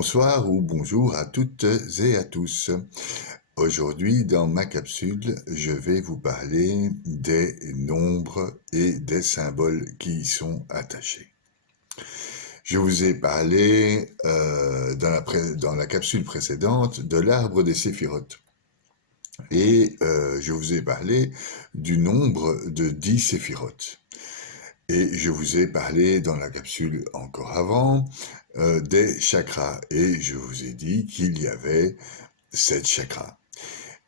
Bonsoir ou bonjour à toutes et à tous. Aujourd'hui, dans ma capsule, je vais vous parler des nombres et des symboles qui y sont attachés. Je vous ai parlé dans la capsule précédente de l'arbre des séphirotes. Et je vous ai parlé du nombre de 10 séphirotes. Et je vous ai parlé dans la capsule encore avant des chakras. Et je vous ai dit qu'il y avait 7 chakras.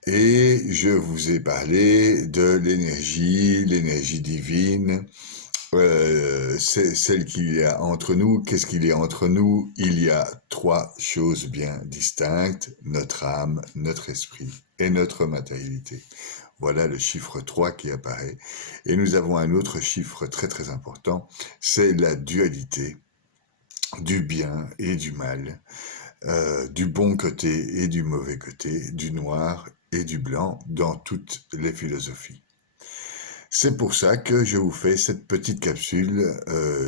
Et je vous ai parlé de l'énergie divine, c'est celle qu'il y a entre nous. Qu'est-ce qu'il y a entre nous? Il y a 3 choses bien distinctes, notre âme, notre esprit et notre matérialité. Voilà le chiffre 3 qui apparaît. Et nous avons un autre chiffre très très important, c'est la dualité du bien et du mal, du bon côté et du mauvais côté, du noir et du blanc dans toutes les philosophies. C'est pour ça que je vous fais cette petite capsule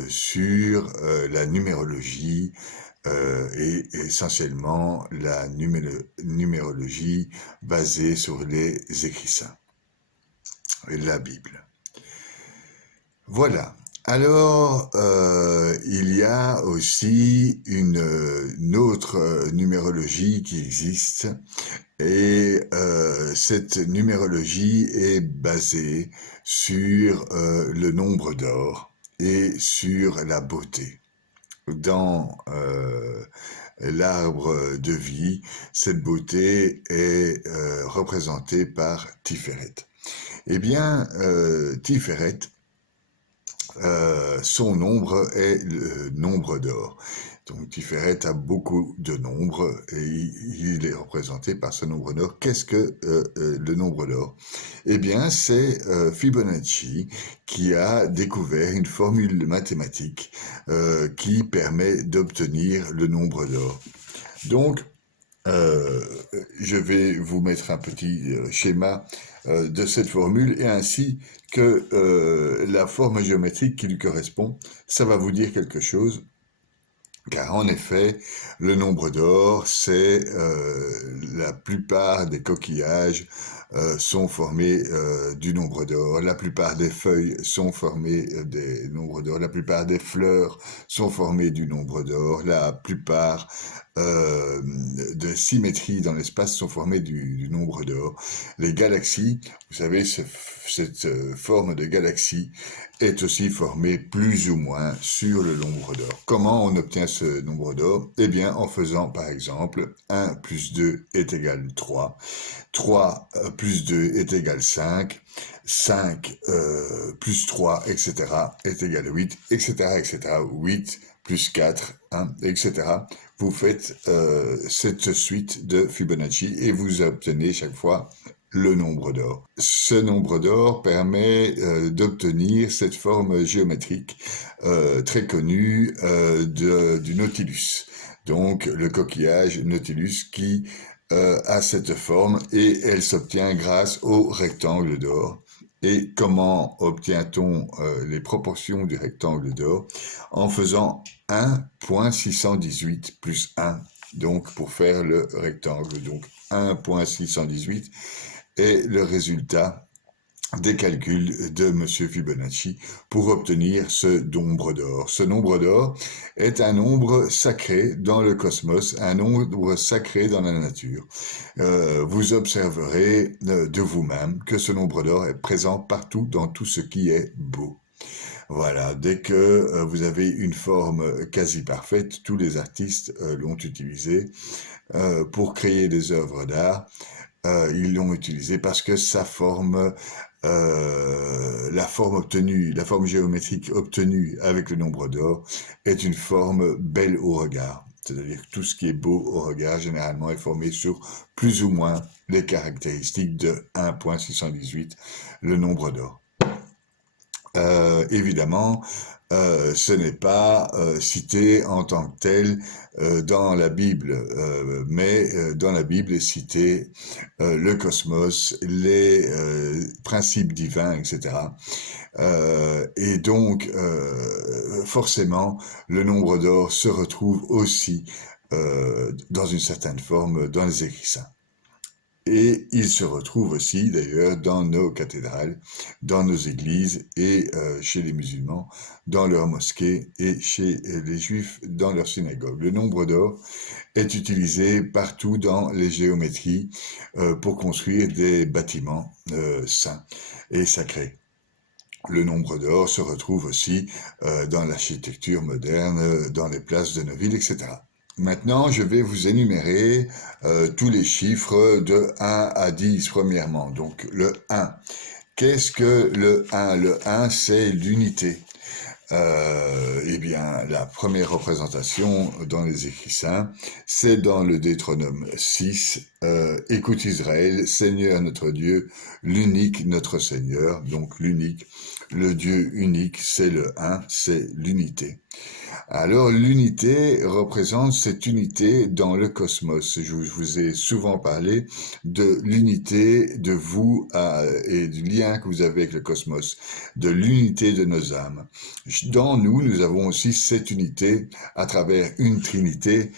sur la numérologie et essentiellement la numérologie basée sur les écrits saints et la Bible. Voilà. Alors, il y a aussi une autre numérologie qui existe et cette numérologie est basée sur le nombre d'or et sur la beauté. Dans l'arbre de vie, cette beauté est représentée par Tiferet. Eh bien, Tiferet, son nombre est le nombre d'or. Donc Tiferet a beaucoup de nombres et il est représenté par ce nombre d'or. Qu'est-ce que le nombre d'or? Eh bien, c'est Fibonacci qui a découvert une formule mathématique qui permet d'obtenir le nombre d'or. Donc, je vais vous mettre un petit schéma de cette formule et ainsi que la forme géométrique qui lui correspond, ça va vous dire quelque chose. Car en effet, le nombre d'or, c'est la plupart des coquillages sont formés du nombre d'or, la plupart des feuilles sont formées des nombres d'or, la plupart des fleurs sont formées du nombre d'or, la plupart de symétries dans l'espace sont formées du nombre d'or. Les galaxies, vous savez, cette forme de galaxie est aussi formée plus ou moins sur le nombre d'or. Comment on obtient ce nombre d'or? Eh bien, en faisant par exemple 1 plus 2 est égal 3, 3 plus 2 est égal 5, 5 plus 3, etc. est égal 8, etc., etc. 8 plus 4, 1, etc. Vous faites cette suite de Fibonacci et vous obtenez chaque fois le nombre d'or. Ce nombre d'or permet d'obtenir cette forme géométrique très connue du Nautilus. Donc le coquillage Nautilus qui a cette forme et elle s'obtient grâce au rectangle d'or. Et comment obtient-on les proportions du rectangle d'or? En faisant 1.618 plus 1, donc pour faire le rectangle. Donc 1.618 est le résultat des calculs de M. Fibonacci pour obtenir ce nombre d'or. Ce nombre d'or est un nombre sacré dans le cosmos, un nombre sacré dans la nature. Vous observerez de vous-même que ce nombre d'or est présent partout dans tout ce qui est beau. Voilà, dès que vous avez une forme quasi parfaite, tous les artistes l'ont utilisé pour créer des œuvres d'art. Ils l'ont utilisé parce que sa forme, la forme géométrique obtenue avec le nombre d'or est une forme belle au regard. C'est-à-dire que tout ce qui est beau au regard, généralement, est formé sur plus ou moins les caractéristiques de 1.618, le nombre d'or. Évidemment, ce n'est pas cité en tant que tel dans la Bible, mais dans la Bible est cité le cosmos, les principes divins, etc. Et donc, forcément, le nombre d'or se retrouve aussi dans une certaine forme dans les écrits saints. Et il se retrouve aussi d'ailleurs dans nos cathédrales, dans nos églises et chez les musulmans, dans leurs mosquées et chez les juifs dans leurs synagogues. Le nombre d'or est utilisé partout dans les géométries pour construire des bâtiments saints et sacrés. Le nombre d'or se retrouve aussi dans l'architecture moderne, dans les places de nos villes, etc. Maintenant, je vais vous énumérer tous les chiffres de 1 à 10, premièrement. Donc, le 1. Qu'est-ce que le 1? Le 1, c'est l'unité. Eh bien, la première représentation dans les écrits saints, c'est dans le Deutéronome 6. Écoute Israël, Seigneur notre Dieu, l'unique notre Seigneur. Donc, l'unique, le Dieu unique, c'est le 1, c'est l'unité. Alors, l'unité représente cette unité dans le cosmos. Je vous ai souvent parlé de l'unité de vous et du lien que vous avez avec le cosmos, de l'unité de nos âmes. Dans nous, nous avons aussi cette unité à travers une trinité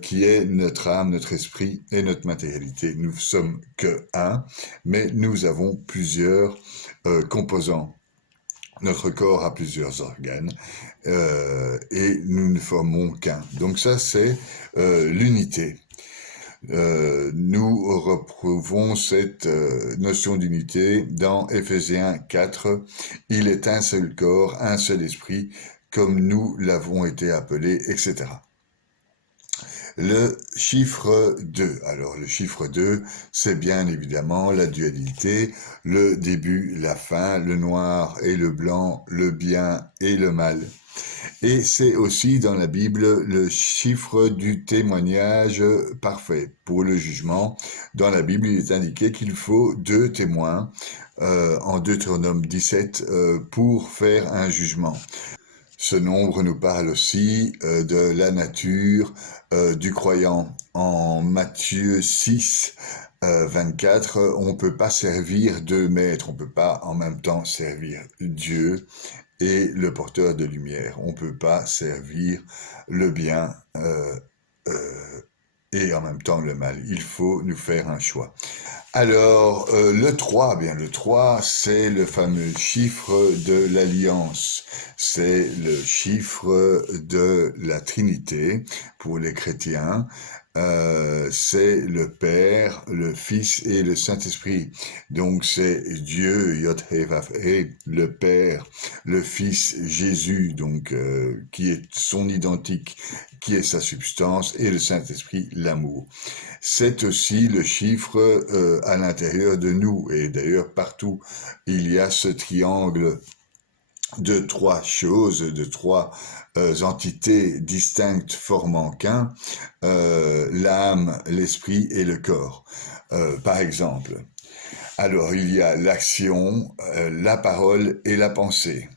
qui est notre âme, notre esprit et notre matérialité. Nous sommes que un, mais nous avons plusieurs composants. Notre corps a plusieurs organes et nous ne formons qu'un. Donc ça, c'est l'unité. Nous retrouvons cette notion d'unité dans Éphésiens 4. Il est un seul corps, un seul esprit, comme nous l'avons été appelés, etc. Le chiffre 2. Alors, le chiffre 2, c'est bien évidemment la dualité, le début, la fin, le noir et le blanc, le bien et le mal. Et c'est aussi dans la Bible le chiffre du témoignage parfait. Pour le jugement, dans la Bible, il est indiqué qu'il faut 2 témoins en Deutéronome 17 pour faire un jugement. Ce nombre nous parle aussi de la nature du croyant. En Matthieu 6, 24, on ne peut pas servir deux maîtres, on ne peut pas en même temps servir Dieu et le porteur de lumière. On ne peut pas servir le bien et en même temps le mal. Il faut nous faire un choix. Alors, le 3, bien le 3, c'est le fameux chiffre de l'alliance. C'est le chiffre de la Trinité pour les chrétiens. C'est le Père, le Fils et le Saint-Esprit. Donc c'est Dieu, Yod-Heh-Vav-Heh, le Père, le Fils Jésus, donc qui est son identique, qui est sa substance, et le Saint-Esprit, l'amour. C'est aussi le chiffre à l'intérieur de nous, et d'ailleurs partout il y a ce triangle de trois choses, de trois entités distinctes formant qu'un, l'âme, l'esprit et le corps. Par exemple, alors il y a l'action, la parole et la pensée.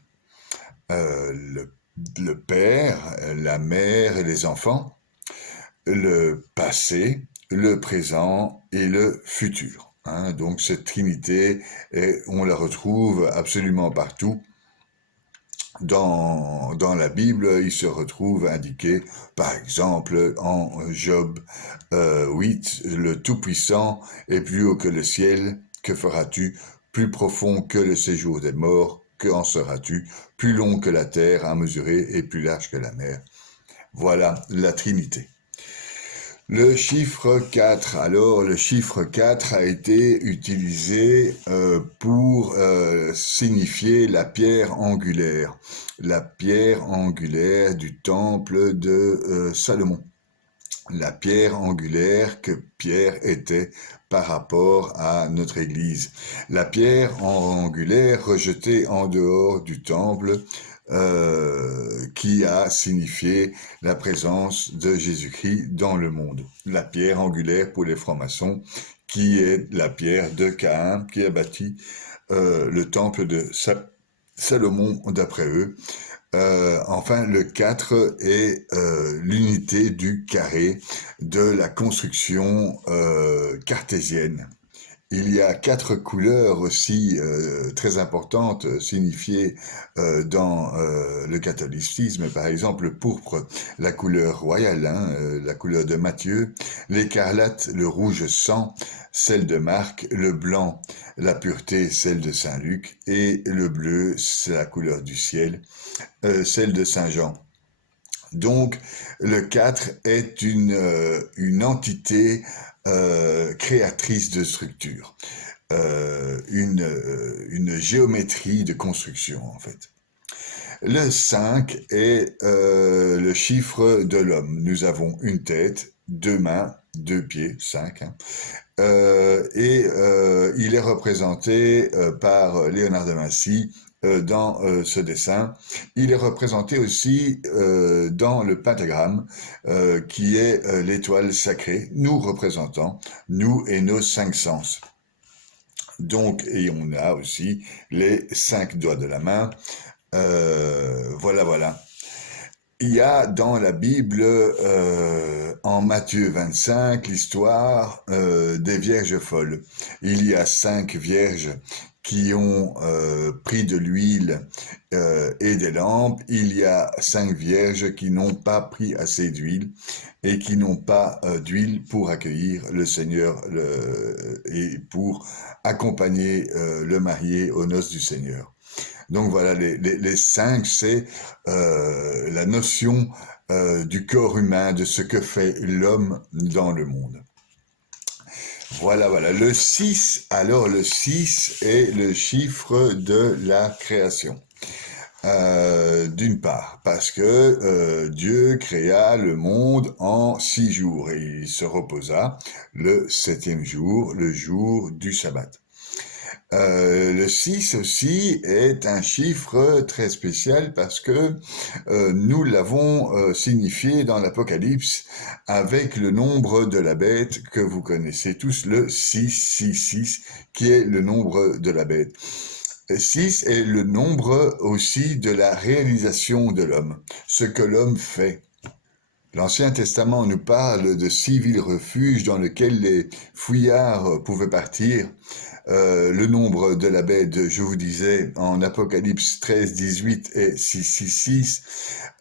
Le père, la mère et les enfants, le passé, le présent et le futur. Hein, donc cette trinité, on la retrouve absolument partout. Dans la Bible, il se retrouve indiqué, par exemple, en Job 8, le Tout-Puissant est plus haut que le ciel, que feras-tu? Plus profond que le séjour des morts, que en seras-tu? Plus long que la terre à mesurer et plus large que la mer. Voilà la Trinité. Le chiffre 4. Alors, le chiffre 4 a été utilisé pour signifier la pierre angulaire. La pierre angulaire du temple de Salomon. La pierre angulaire que Pierre était par rapport à notre Église. La pierre angulaire rejetée en dehors du temple qui a signifié la présence de Jésus-Christ dans le monde. La pierre angulaire pour les francs-maçons, qui est la pierre de Caïn, qui a bâti le temple de Salomon d'après eux. Enfin, le 4 est l'unité du carré de la construction cartésienne. Il y a 4 couleurs aussi très importantes signifiées dans le catholicisme. Par exemple, le pourpre, la couleur royale, hein, la couleur de Matthieu, l'écarlate, le rouge sang, celle de Marc, le blanc, la pureté, celle de Saint Luc, et le bleu, c'est la couleur du ciel, celle de Saint Jean. Donc, le 4 est une entité créatrice de structure, une géométrie de construction, en fait. Le 5 est le chiffre de l'homme. Nous avons une tête, 2 mains, 2 pieds, 5, hein. Il est représenté par Léonard de Vinci dans ce dessin. Il est représenté aussi dans le pentagramme, qui est l'étoile sacrée, nous représentant, nous et nos 5 sens. Donc, et on a aussi les 5 doigts de la main. Voilà. Il y a dans la Bible, en Matthieu 25, l'histoire des vierges folles. Il y a 5 vierges qui ont pris de l'huile et des lampes. Il y a 5 vierges qui n'ont pas pris assez d'huile et qui n'ont pas d'huile pour accueillir le Seigneur et pour accompagner le marié aux noces du Seigneur. Donc voilà, les 5, c'est la notion du corps humain, de ce que fait l'homme dans le monde. Voilà. Le 6, alors le 6 est le chiffre de la création. D'une part, parce que Dieu créa le monde en 6 jours et il se reposa le 7e jour, le jour du sabbat. Le 6 aussi est un chiffre très spécial parce que nous l'avons signifié dans l'Apocalypse avec le nombre de la bête que vous connaissez tous, le 666, qui est le nombre de la bête. 6 est le nombre aussi de la réalisation de l'homme, ce que l'homme fait. L'Ancien Testament nous parle de 6 villes refuges dans lesquelles les fouillards pouvaient partir. Le nombre de la bête, je vous disais, en Apocalypse 13, 18 et 666.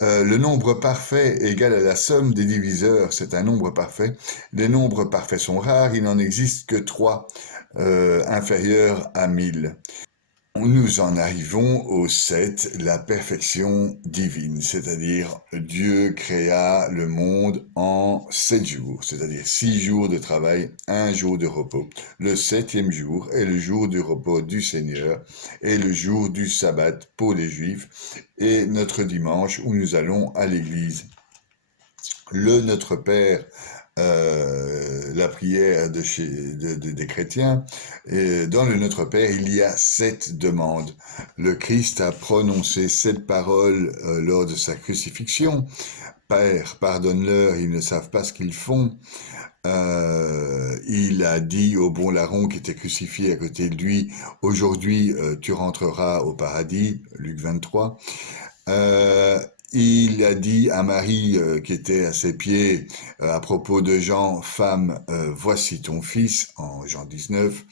Le nombre parfait égal à la somme des diviseurs, c'est un nombre parfait. Les nombres parfaits sont rares, il n'en existe que 3 inférieurs à 1000. Nous en arrivons au 7, la perfection divine, c'est-à-dire Dieu créa le monde en 7 jours, c'est-à-dire 6 jours de travail, 1 jour de repos. Le 7e jour est le jour du repos du Seigneur et le jour du sabbat pour les Juifs et notre dimanche où nous allons à l'église. Le Notre Père, la prière des chrétiens, et dans le Notre Père, il y a 7 demandes. Le Christ a prononcé 7 paroles lors de sa crucifixion. Père, pardonne-leur, ils ne savent pas ce qu'ils font. Il a dit au bon larron qui était crucifié à côté de lui, aujourd'hui tu rentreras au paradis, Luc 23. Il a dit à Marie qui était à ses pieds à propos de Jean, femme, voici ton fils, en Jean 19.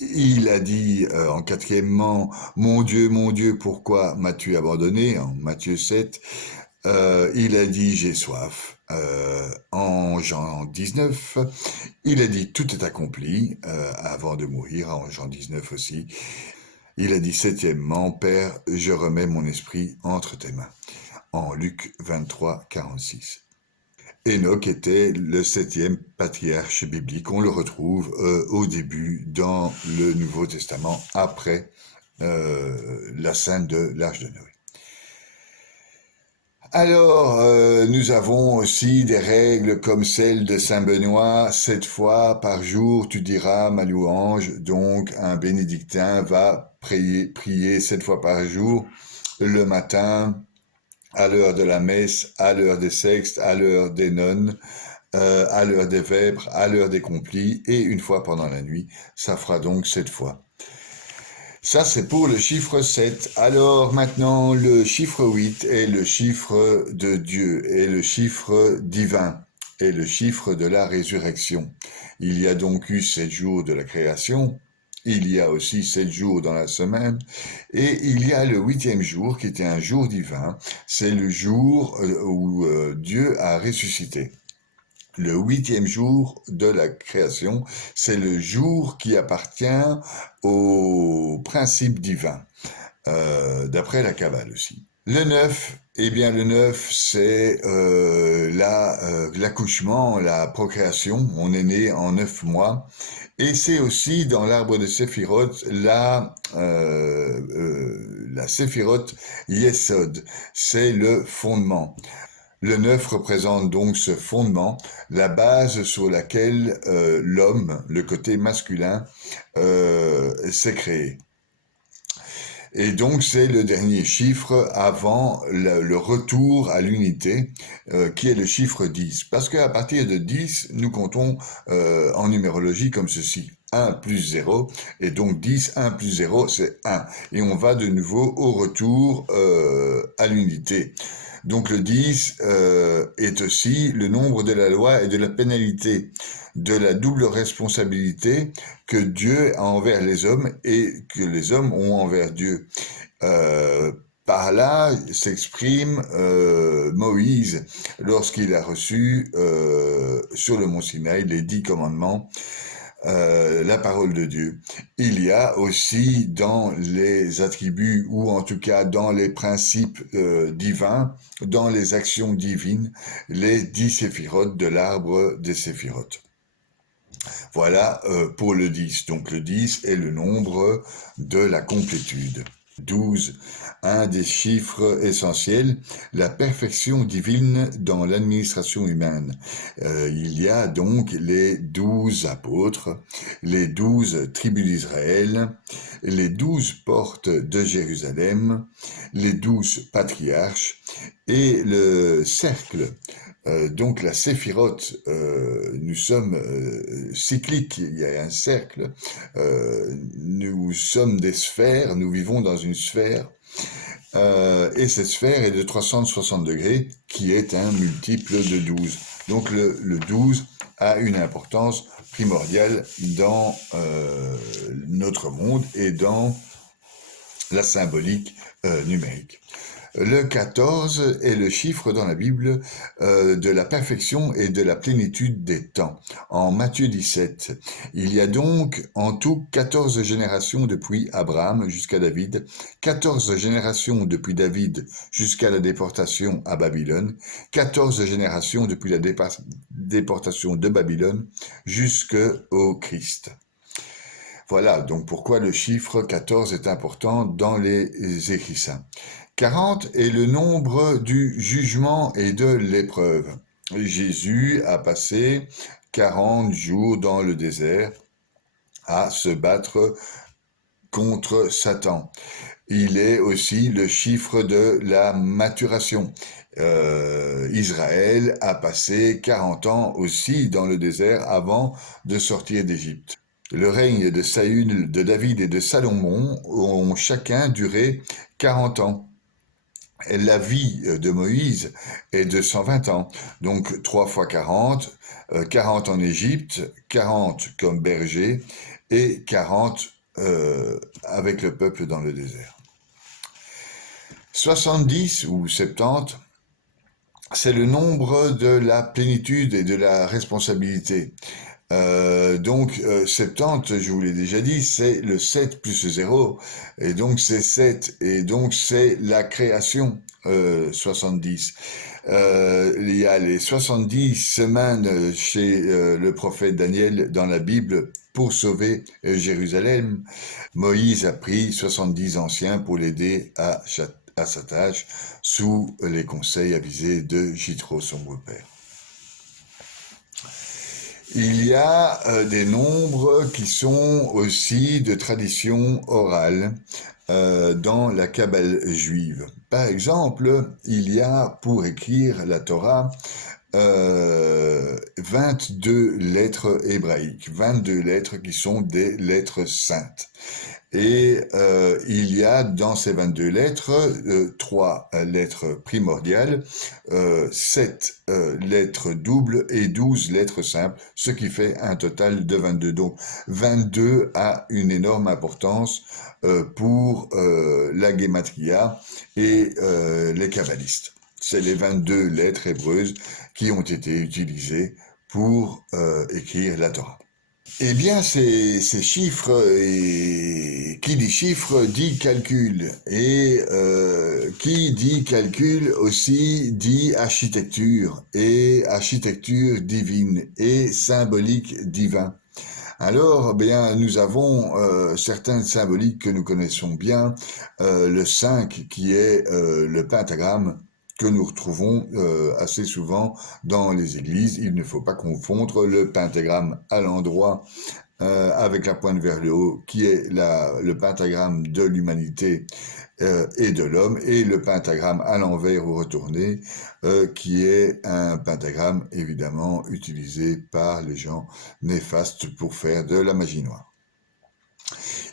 Il a dit en 4e, mon Dieu, pourquoi m'as-tu abandonné, en Matthieu 7. Il a dit j'ai soif en Jean 19. Il a dit tout est accompli avant de mourir, en Jean 19 aussi. Il a dit 7e, Père, je remets mon esprit entre tes mains, en Luc 23, 46. Enoch était le 7e patriarche biblique. On le retrouve au début dans le Nouveau Testament, après la scène de l'Arche de Noé. Alors, nous avons aussi des règles comme celle de Saint Benoît, 7 fois par jour tu diras ma louange. Donc, un bénédictin va prier 7 fois par jour, le matin, à l'heure de la messe, à l'heure des sextes, à l'heure des nonnes, à l'heure des vêpres, à l'heure des complis, et une fois pendant la nuit. Ça fera donc 7 fois. Ça, c'est pour le chiffre 7. Alors maintenant, le chiffre 8 est le chiffre de Dieu, est le chiffre divin. est le chiffre de la résurrection. Il y a donc eu 7 jours de la création, il y a aussi 7 jours dans la semaine, et il y a le 8e jour qui était un jour divin, c'est le jour où Dieu a ressuscité. Le 8e jour de la création, c'est le jour qui appartient au principe divin, d'après la Kabbale aussi. Le 9, eh bien le 9, c'est l'accouchement, la procréation. On est né en 9 mois. Et c'est aussi dans l'arbre de Séphiroth la Séphiroth Yesod. C'est le fondement. Le 9 représente donc ce fondement, la base sur laquelle l'homme, le côté masculin, s'est créé. Et donc c'est le dernier chiffre avant le retour à l'unité, qui est le chiffre 10. Parce qu'à partir de 10, nous comptons en numérologie comme ceci. 1 plus 0, et donc 10, 1 plus 0, c'est 1. Et on va de nouveau au retour à l'unité. Donc le 10 est aussi le nombre de la loi et de la pénalité, de la double responsabilité que Dieu a envers les hommes et que les hommes ont envers Dieu. Par là s'exprime Moïse lorsqu'il a reçu sur le mont Sinaï les 10 commandements, la parole de Dieu. Il y a aussi dans les attributs, ou en tout cas dans les principes divins, dans les actions divines, les 10 séphirotes de l'arbre des séphirotes. Voilà pour le 10. Donc le 10 est le nombre de la complétude. 12, un des chiffres essentiels, la perfection divine dans l'administration humaine. Il y a donc les 12 apôtres, les 12 tribus d'Israël, les 12 portes de Jérusalem, les 12 patriarches et le cercle. Donc la séphirote, nous sommes cycliques, il y a un cercle, nous sommes des sphères, nous vivons dans une sphère, et cette sphère est de 360 degrés, qui est un multiple de 12. Donc le 12 a une importance primordiale dans notre monde et dans la symbolique numérique. Le 14 est le chiffre dans la Bible de la perfection et de la plénitude des temps. En Matthieu 17, il y a donc en tout 14 générations depuis Abraham jusqu'à David, 14 générations depuis David jusqu'à la déportation à Babylone, 14 générations depuis la déportation de Babylone jusqu'au Christ. Voilà donc pourquoi le chiffre 14 est important dans les écrits saints. 40 est le nombre du jugement et de l'épreuve. Jésus a passé 40 jours dans le désert à se battre contre Satan. Il est aussi le chiffre de la maturation. Israël a passé 40 ans aussi dans le désert avant de sortir d'Égypte. Le règne de Saül, de David et de Salomon ont chacun duré 40 ans. La vie de Moïse est de 120 ans, donc 3 fois 40, 40 en Égypte, 40 comme berger et 40 avec le peuple dans le désert. 70 ou 70, c'est le nombre de la plénitude et de la responsabilité. Donc 70, je vous l'ai déjà dit, c'est le 7 plus 0, et donc c'est 7, et donc c'est la création, 70. Il y a les 70 semaines chez le prophète Daniel dans la Bible pour sauver Jérusalem. Moïse a pris 70 anciens pour l'aider à sa tâche, sous les conseils avisés de Jithro, son beau-père. Il y a des nombres qui sont aussi de tradition orale dans la Kabbale juive. Par exemple, il y a pour écrire la Torah 22 lettres hébraïques, 22 lettres qui sont des lettres saintes. Et il y a dans ces 22 lettres 3 lettres primordiales, 7 lettres doubles et 12 lettres simples, ce qui fait un total de 22. Donc 22 a une énorme importance pour la Gematria et les kabbalistes. C'est les 22 lettres hébreuses qui ont été utilisées pour écrire la Torah. Eh bien, ces chiffres, et qui dit chiffre dit calcul, et qui dit calcul aussi dit architecture, et architecture divine, et symbolique divin. Alors, bien, nous avons certaines symboliques que nous connaissons bien, le 5 qui est le pentagramme, que nous retrouvons assez souvent dans les églises. Il ne faut pas confondre le pentagramme à l'endroit avec la pointe vers le haut, qui est le pentagramme de l'humanité et de l'homme, et le pentagramme à l'envers ou retourné, qui est un pentagramme évidemment utilisé par les gens néfastes pour faire de la magie noire.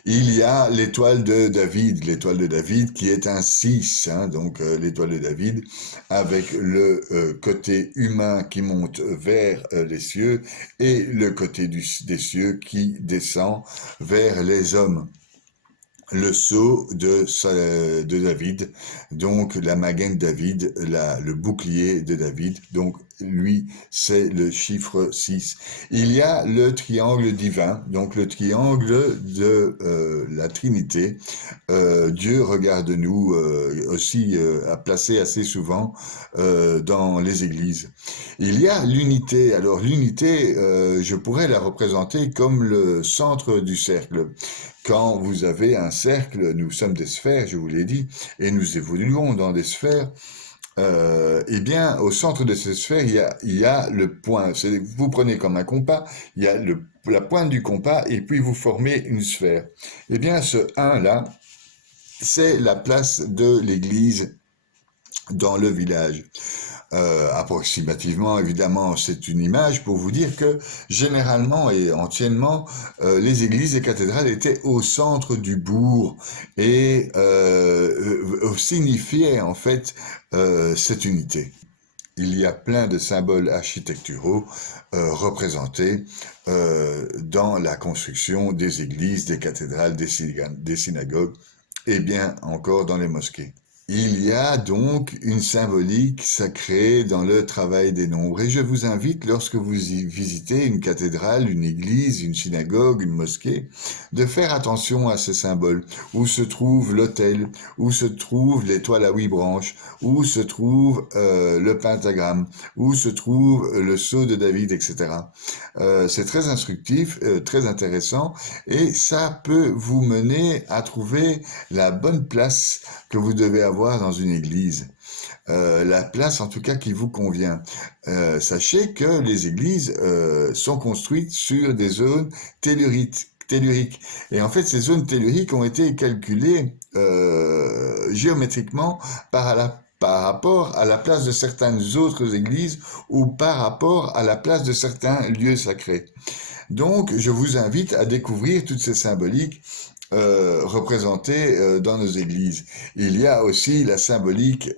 Il y a l'étoile de David qui est un 6, hein, donc l'étoile de David, avec le côté humain qui monte vers les cieux et le côté des cieux qui descend vers les hommes. Le sceau de David, donc la Magen David, le bouclier de David, donc lui, c'est le chiffre 6. Il y a le triangle divin, donc le triangle de la Trinité. Dieu regarde nous aussi à placer assez souvent dans les églises. Il y a l'unité. Alors l'unité, je pourrais la représenter comme le centre du cercle. Quand vous avez un cercle, nous sommes des sphères, je vous l'ai dit, et nous évoluons dans des sphères. Eh bien, au centre de ces sphères, il y a le point. Vous prenez comme un compas, il y a la pointe du compas, et puis vous formez une sphère. Eh bien, ce 1-là, c'est la place de l'église dans le village. Approximativement, évidemment, c'est une image pour vous dire que généralement et anciennement, les églises et cathédrales étaient au centre du bourg et signifiaient en fait cette unité. Il y a plein de symboles architecturaux représentés dans la construction des églises, des cathédrales, des synagogues et bien encore dans les mosquées. Il y a donc une symbolique sacrée dans le travail des nombres et je vous invite, lorsque vous visitez une cathédrale, une église, une synagogue, une mosquée, de faire attention à ces symboles. Où se trouve l'autel, où se trouve l'étoile à 8 branches, où se trouve le pentagramme, où se trouve le sceau de David, etc. C'est très instructif, très intéressant et ça peut vous mener à trouver la bonne place que vous devez avoir dans une église, la place en tout cas qui vous convient. Sachez que les églises sont construites sur des zones telluriques. Et en fait, ces zones telluriques ont été calculées géométriquement par rapport à la place de certaines autres églises ou par rapport à la place de certains lieux sacrés. Donc, je vous invite à découvrir toutes ces symboliques représentées dans nos églises. Il y a aussi la symbolique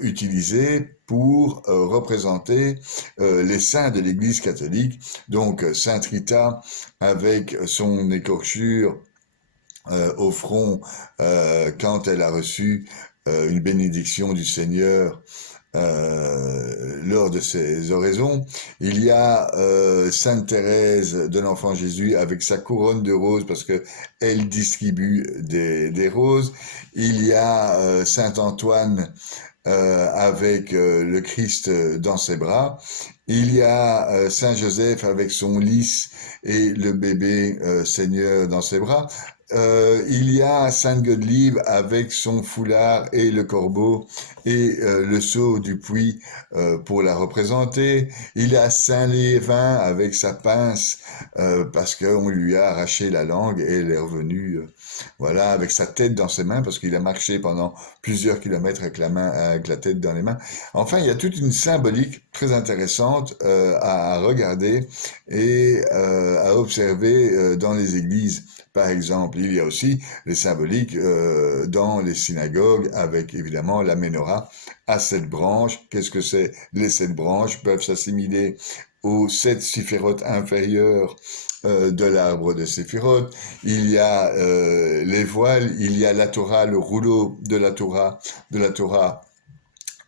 utilisée pour représenter les saints de l'Église catholique, donc Sainte Rita avec son écorchure au front quand elle a reçu une bénédiction du Seigneur lors de ses oraisons. Il y a Sainte Thérèse de l'Enfant Jésus avec sa couronne de roses parce que elle distribue des roses. Il y a Saint Antoine avec le Christ dans ses bras. Il y a Saint Joseph avec son lys et le bébé Seigneur dans ses bras. Il y a Sainte Godelieve avec son foulard et le corbeau et le sceau du puits pour la représenter. Il a Saint Lévin avec sa pince parce qu'on lui a arraché la langue et elle est revenue, voilà, avec sa tête dans ses mains parce qu'il a marché pendant plusieurs kilomètres avec avec la tête dans les mains. Enfin, il y a toute une symbolique très intéressante à regarder et à observer dans les églises. Par exemple, il y a aussi les symboliques dans les synagogues avec évidemment la menorah à 7 branches. Qu'est-ce que c'est? Les 7 branches peuvent s'assimiler aux 7 séphirotes inférieures de l'arbre de Séphirot. Il y a les voiles, il y a la Torah, le rouleau de la Torah.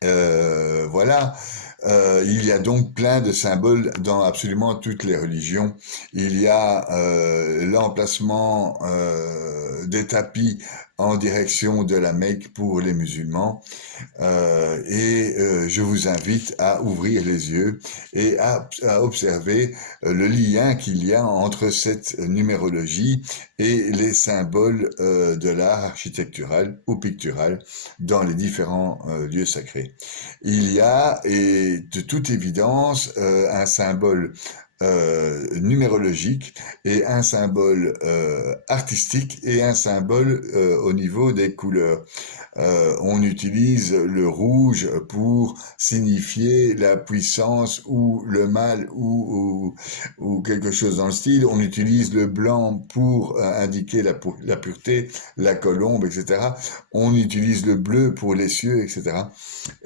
Voilà. Il y a donc plein de symboles dans absolument toutes les religions. Il y a l'emplacement des tapis en direction de la Mecque pour les musulmans. Je vous invite à ouvrir les yeux et à observer le lien qu'il y a entre cette numérologie et les symboles de l'art architectural ou pictural dans les différents lieux sacrés. Il y a, et de toute évidence, un symbole numérologique et un symbole artistique et un symbole au niveau des couleurs. On utilise le rouge pour signifier la puissance ou le mal ou quelque chose dans le style. On utilise le blanc pour indiquer la pureté, la colombe, etc. On utilise le bleu pour les cieux, etc.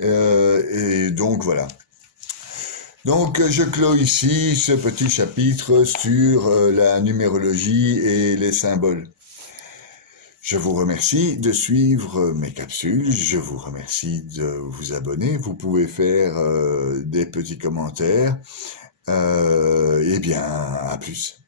Et donc voilà. Donc je clôt ici ce petit chapitre sur la numérologie et les symboles. Je vous remercie de suivre mes capsules, je vous remercie de vous abonner, vous pouvez faire des petits commentaires, et bien à plus.